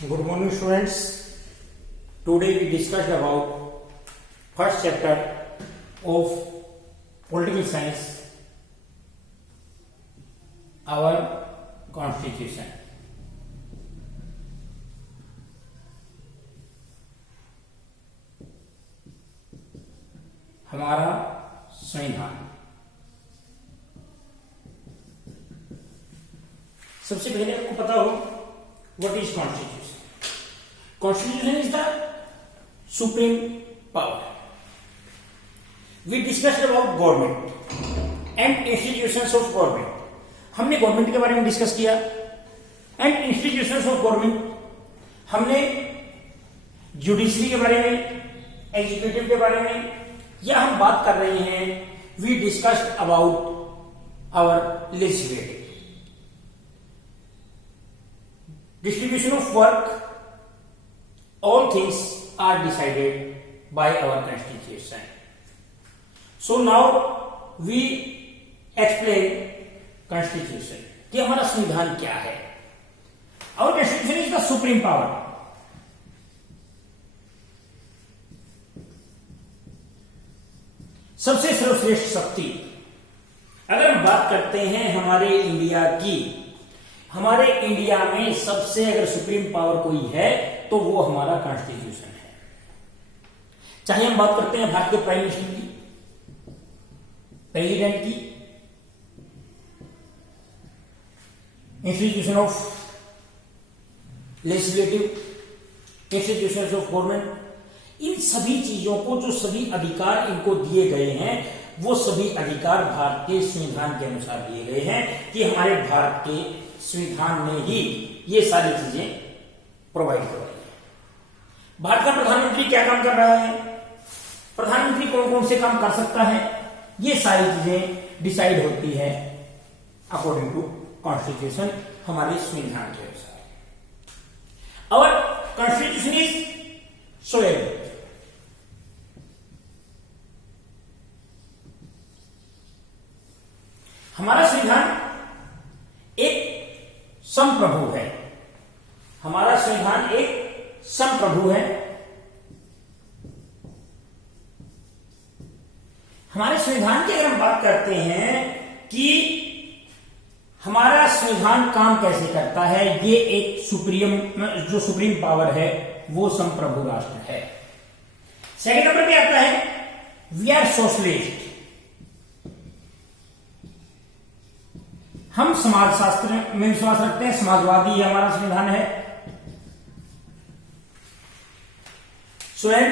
Good morning, students. Today we discussed about first chapter of political science, our constitution. हमारा संविधान। सबसे पहले आपको पता हो what is constitution. Constitution is the supreme power. We discussed about government and institutions of government. हमने government के बारे में डिस्कस किया एंड इंस्टीट्यूशंस ऑफ गवर्नमेंट, हमने जुडिशरी के बारे में, एग्जीक्यूटिव के बारे में, या हम बात कर रहे हैं we discussed about our legislative distribution of work. All things are decided by our constitution. So now we explain constitution कि हमारा संविधान क्या है. Our constitution is the supreme power. सबसे सर्वश्रेष्ठ शक्ति. अगर हम बात करते हैं हमारे इंडिया की, हमारे इंडिया में सबसे अगर सुप्रीम पावर कोई है तो वो हमारा कॉन्स्टिट्यूशन है. चाहे हम बात करते हैं भारत के प्राइम मिनिस्टर की, प्रेसिडेंट की, institution of legislative, institution of government, इन सभी चीजों को जो सभी अधिकार इनको दिए गए हैं वो सभी अधिकार भारतीय संविधान के अनुसार दिए गए हैं कि हमारे भारत के संविधान ने ही ये सारी चीजें प्रोवाइड करवाई है. भारत का प्रधानमंत्री क्या काम कर रहा है, प्रधानमंत्री कौन कौन से काम कर सकता है, ये सारी चीजें डिसाइड होती है अकॉर्डिंग टू कॉन्स्टिट्यूशन, हमारे संविधान के अनुसार. और कॉन्स्टिट्यूशन इज सोएबल. हमारा संविधान एक संप्रभु है. हमारा संविधान एक संप्रभु है. हमारे संविधान की अगर हम बात करते हैं कि हमारा संविधान काम कैसे करता है, ये एक सुप्रीम पावर है वो संप्रभु राष्ट्र है. सेकंड नंबर पे आता है वी आर सोशलिस्ट. हम समाजशास्त्र में विश्वास रखते हैं, समाजवादी हमारा संविधान है. स्वयं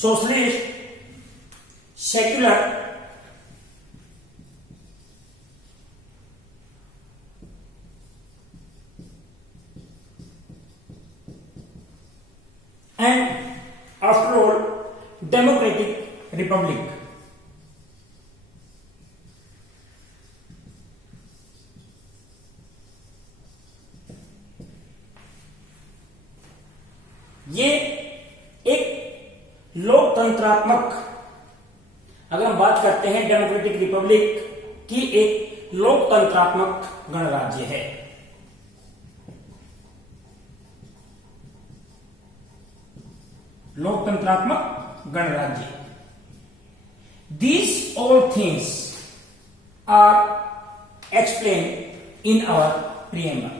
socialist, secular, and after all democratic Republic. ये एक लोकतंत्रात्मक, अगर हम बात करते हैं डेमोक्रेटिक रिपब्लिक की, एक लोकतंत्रात्मक गणराज्य है. लोकतंत्रात्मक गणराज्य. These all things are explain in our preamble.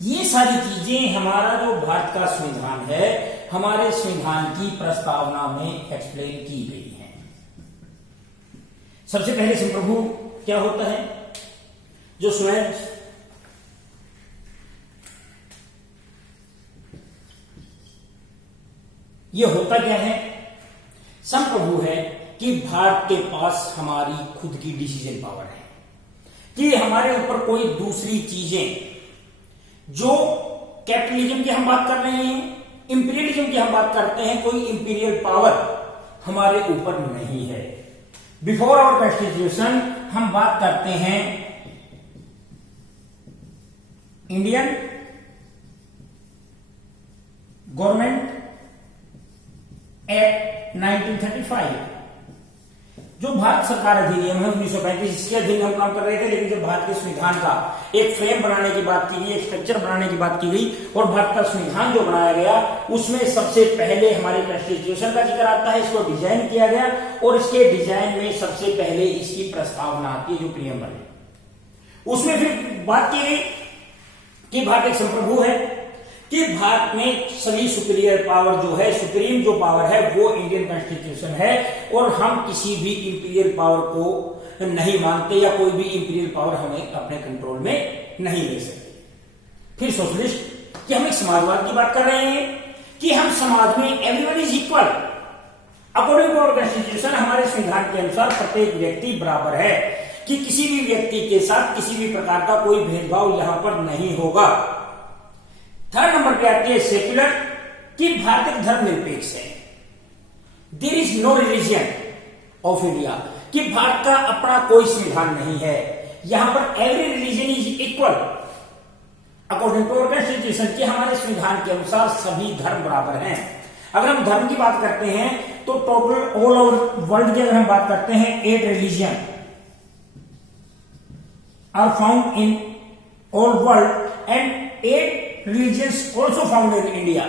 ये सारी चीजें हमारा जो भारत का संविधान है, हमारे संविधान की प्रस्तावना में एक्सप्लेन की गई है. सबसे पहले संप्रभु क्या होता है, जो स्वयं ये होता क्या है, संप्रभु है कि भारत के पास हमारी खुद की डिसीजन पावर है कि हमारे ऊपर कोई दूसरी चीजें, जो कैपिटलिज्म की हम बात कर रहे हैं, इंपीरियलिज्म की हम बात करते हैं, कोई इंपीरियल पावर हमारे ऊपर नहीं है. बिफोर आवर कॉन्स्टिट्यूशन हम बात करते हैं इंडियन गवर्नमेंट एक्ट 1935. जो भारत सरकार अधिनियम है 1935, इसके अधीन हम काम कर रहे थे, लेकिन जब भारत के संविधान का एक फ्रेम बनाने की बात की गई, एक स्ट्रक्चर बनाने की बात की गई और भारत का संविधान जो बनाया गया उसमें सबसे पहले हमारे कॉन्स्टिट्यूशन का जिक्र आता है। इसको डिजाइन किया गया और इसके डिजाइन में सबसे पहले इसकी प्रस्तावना आती है जो प्रियम्बल है। उसमें फिर बात की गई कि भारत एक संप्रभु है, कि भारत में सभी सुपीरियर पावर जो है, सुप्रीम जो पावर है वो इंडियन कॉन्स्टिट्यूशन है और हम किसी भी इंपीरियल पावर को नहीं मानते या कोई भी इंपीरियल पावर हमें अपने कंट्रोल में नहीं ले सकते। फिर सोशलिस्ट कि हम एक समाजवाद की बात कर रहे हैं कि हम समाज में everyone is equal according to our constitution, हमारे संविधान के अनुसार प्रत्येक व्यक्ति बराबर है, कि किसी भी व्यक्ति के साथ किसी भी प्रकार का कोई भेदभाव यहां पर नहीं होगा। थर्ड नंबर पे आती है सेक्युलर, कि भारत एक धर्मनिरपेक्ष है, there is no religion of India, कि भारत का अपना कोई संविधान नहीं है, यहां पर every religion is equal according to our constitution, कि हमारे संविधान के अनुसार सभी धर्म बराबर हैं। अगर हम धर्म की बात करते हैं तो टोटल ऑल ओवर वर्ल्ड की अगर हम बात करते हैं 8 religion are found in all world and 8 religions also found in India,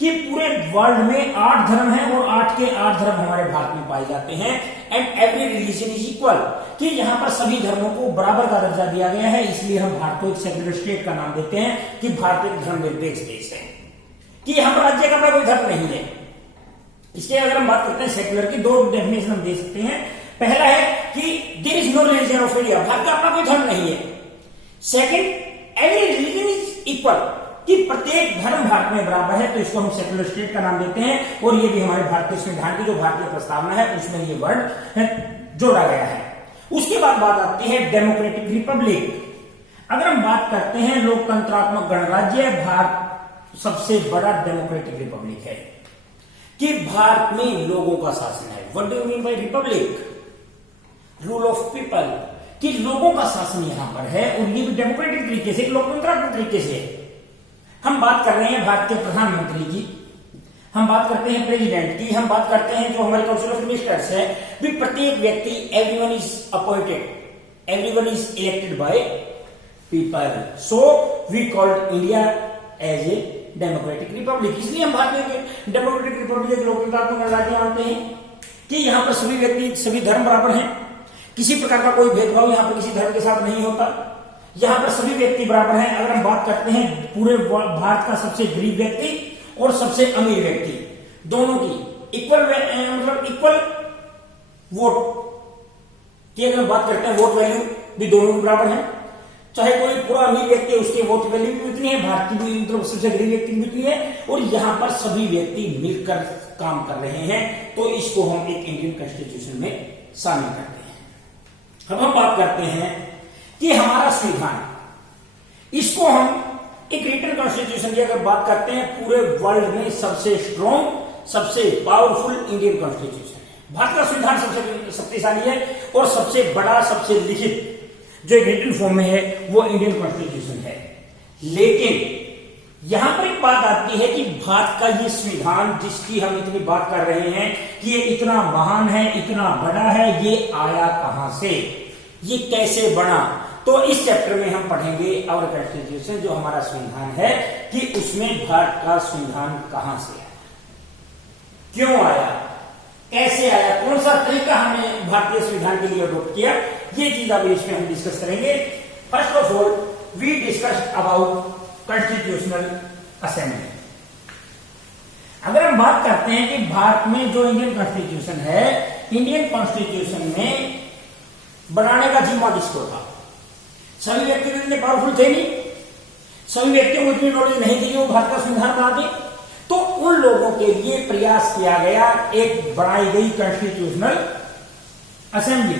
कि पूरे वर्ल्ड में 8 धर्म हैं और 8 के 8 धर्म हमारे भारत में पाए जाते हैं। And every religion is equal, कि यहां पर सभी धर्मों को बराबर का दर्जा दिया गया है, इसलिए हम भारत को एक सेक्युलर स्टेट का नाम देते हैं, कि भारत एक धर्मनिरपेक्ष देश है, कि हम राज्य का कोई धर्म नहीं है। इसके अगर हम बात करते हैं सेक्युलर की, 2 डेफिनेशन हम दे सकते हैं। पहला है कि there is no religion of India, Bharat का अपना कोई धर्म नहीं है। Second, every religion is equal, कि प्रत्येक धर्म भारत में बराबर है, तो इसको हम सेक्युलर स्टेट का नाम देते हैं और ये भी हमारे भारतीय संविधान की जो भारतीय प्रस्तावना है उसमें ये वर्ड जोड़ा गया है। उसके बाद बात आती है डेमोक्रेटिक रिपब्लिक। अगर हम बात करते हैं लोकतंत्रात्मक गणराज्य, भारत सबसे बड़ा डेमोक्रेटिक रिपब्लिक है, कि भारत में लोगों का शासन है। What do you mean by Republic? Rule of people, कि लोगों का शासन यहां पर है और ये भी डेमोक्रेटिक तरीके से, लोकतंत्रात्मक तरीके से। हम बात कर रहे हैं भारत के प्रधानमंत्री की, हम बात करते हैं प्रेसिडेंट की, हम बात करते हैं जो हमारे काउंसिल ऑफ मिनिस्टर्स है, भी प्रत्येक व्यक्ति everyone is appointed, everyone is elected by people, so we called India as a democratic republic. इसलिए हम भारत में डेमोक्रेटिक रिपब्लिक लोकतंत्रात्मक गणराज्य मानते हैं, कि यहां पर सभी व्यक्ति सभी धर्म बराबर हैं, किसी प्रकार का कोई भेदभाव यहां पर किसी धर्म के साथ नहीं होता, यहां पर सभी व्यक्ति बराबर हैं। अगर हम बात करते हैं पूरे भारत का सबसे गरीब व्यक्ति और सबसे अमीर व्यक्ति, दोनों की इक्वल मतलब इक्वल वोट की अगर हम बात करते हैं, वोट वैल्यू भी दोनों में बराबर है। चाहे कोई पूरा अमीर व्यक्ति है उसकी वोट वैल्यू भी उतनी है, भारत की भी मतलब सबसे गरीब व्यक्ति भी उतनी है, और यहां पर सभी व्यक्ति मिलकर काम कर रहे हैं, तो इसको हम एक इंडियन कॉन्स्टिट्यूशन में शामिल करते हैं। अब हम बात करते हैं कि हमारा संविधान, इसको हम एक रिटन कॉन्स्टिट्यूशन की अगर बात करते हैं, पूरे वर्ल्ड में सबसे स्ट्रॉन्ग, सबसे पावरफुल इंडियन कॉन्स्टिट्यूशन है। भारत का संविधान सबसे शक्तिशाली है और सबसे बड़ा, सबसे लिखित जो एक रिटन फॉर्म में है वो इंडियन कॉन्स्टिट्यूशन है। लेकिन यहां पर एक बात आती है कि भारत का ये संविधान जिसकी हम इतनी बात कर रहे हैं कि ये इतना महान है, इतना बड़ा है, ये आया कहां से, ये कैसे बना, तो इस चैप्टर में हम पढ़ेंगे आवर कॉन्स्टिट्यूशन जो हमारा संविधान है, कि उसमें भारत का संविधान कहां से आया, क्यों आया, कैसे आया, कौन सा तरीका हमने भारतीय संविधान के लिए अडॉप्ट किया, ये चीज अभी इसमें हम डिस्कस करेंगे। First of all we discuss about constitutional assembly. अगर हम बात करते हैं कि भारत में जो इंडियन कॉन्स्टिट्यूशन है, इंडियन कॉन्स्टिट्यूशन में बनाने का जिम्मा किसको था? सभी व्यक्ति इतने पावरफुल थे नहीं, सभी व्यक्तियों को इतनी नॉलेज नहीं थी कि वो भारत का संविधान बना दे, तो उन लोगों के लिए प्रयास किया गया, एक बनाई गई कॉन्स्टिट्यूशनल असेंबली।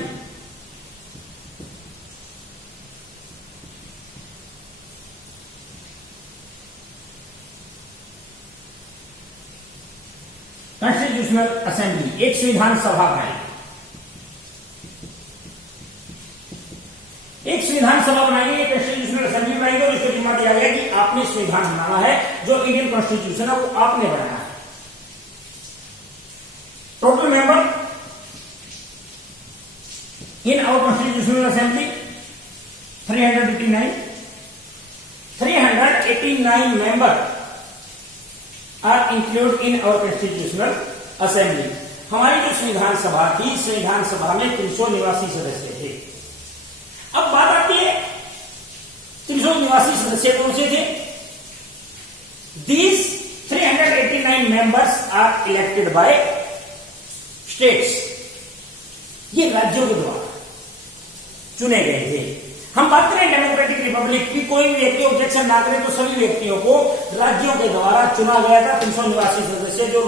कॉन्स्टिट्यूशनल असेंबली एक संविधान सभा बनाई, एक संविधान सभा बनाई गई, एक कॉन्स्टिट्यूशनल असेंबली बनाई गई और इसको जिम्मा दिया गया कि आपने संविधान बनाना है, जो इंडियन कॉन्स्टिट्यूशन है वो आपने बनाना है। Total member In our Constitutional Assembly, 389 members are included in our Constitutional Assembly. हमारी जो संविधान सभा थी, संविधान सभा में 389 सदस्य थे। अब बात आती है 389 सदस्य कौन से थे? These 389 members are elected by states. ये राज्यों के द्वारा चुने गए थे। हम बात करें डेमोक्रेटिक रिपब्लिक की, कोई भी व्यक्ति ऑब्जेक्शन ना करे तो सभी व्यक्तियों को राज्यों के द्वारा चुना गया था। 389 सदस्य जो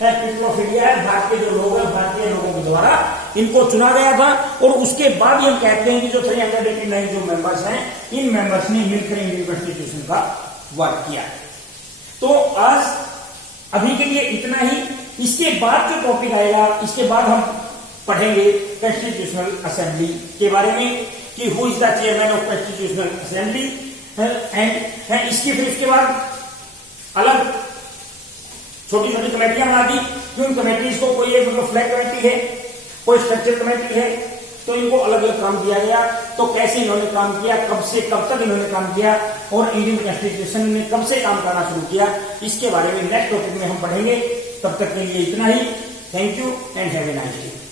पीपल ऑफ इंडिया है, भारत के जो लोग हैं, भारतीय लोगों के द्वारा इनको चुना गया था। और उसके बाद ही हम कहते हैं कि जो 389 जो मेंबर्स हैं, इन मेंबर्स ने मिलकर इंडियन कॉन्स्टिट्यूशन का वर्क किया। तो आज अभी के लिए इतना ही। इसके बाद जो टॉपिक आएगा, इसके बाद हम पढ़ेंगे कॉन्स्टिट्यूशनल असेंबली के बारे में कि who is the chairman of constitutional assembly and इसके फिर इसके बाद अलग छोटी छोटी कमेटियां बना दी। क्यों कमेटीज को, कोई एक फ्लैग कमेटी है, कोई स्ट्रक्चर कमेटी है, तो इनको अलग अलग काम दिया गया। तो कैसे इन्होंने काम किया, कब से कब तक इन्होंने काम किया और इंडियन कॉन्स्टिट्यूशन ने कब से काम करना शुरू किया, इसके बारे में नेक्स्ट टॉपिक में हम पढ़ेंगे। तब तक के लिए इतना ही। Thank you and have a nice day.